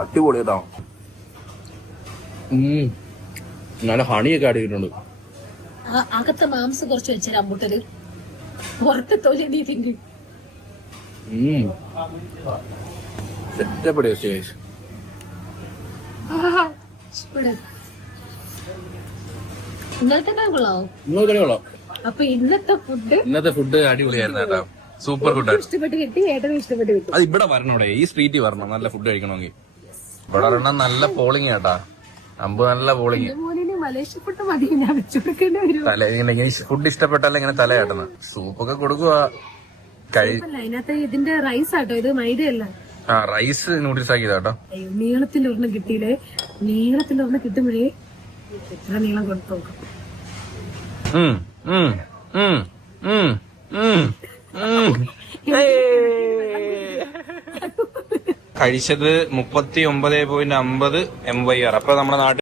അടിപൊളി കേട്ടോ. നല്ല ഹണിയൊക്കെ അടിയിട്ടുണ്ട്. അകത്തെ മാംസം കുറച്ച് വെച്ചാൽ അമ്പൂട്ടല് പുറത്തെ തൊലി തിന്നു. ഇന്നത്തെ കൊള്ളാവോ? അപ്പൊ ഇന്നത്തെ ഫുഡ് അടിപൊളിയായിരുന്നു കേട്ടോ. Super food. ഇഷ്ടപ്പെട്ട് കിട്ടി, ഏട്ടനും ഇഷ്ടപ്പെട്ട് കിട്ടി. അത് ഇവിടെ വരണോടെ, ഈ സ്ട്രീറ്റിൽ വരണം നല്ല ഫുഡ് കഴിക്കണമെങ്കിൽ. ഇവിടെ വരണം. നല്ല പോളിങ് കേട്ടാ, അമ്പ് നല്ല പോളിങ്. മലേഷ്യ ഫുഡ് മതി, ഞാൻ വെച്ചുകൊടുക്കേണ്ടി വരും. ഫുഡ് ഇഷ്ടപ്പെട്ടല്ല ഇങ്ങനെ തല കേട്ടണം. സൂപ്പൊക്കെ കൊടുക്കുക. അതിനകത്ത് ഇതിന്റെ റൈസ് ആട്ടോ, ഇത് മൈദയല്ല. Rice noodles ആക്കിയതാട്ടോ. നീളത്തിലൊരെണ്ണം കിട്ടിയില്ലേ, നീളത്തിലൊരെണ്ണം കിട്ടുമ്പോഴേ എത്ര നീളം കൊടുത്തു നോക്കാം. കഴിച്ചത് 39.50 MYR. അപ്പൊ നമ്മുടെ നാട്ടിൽ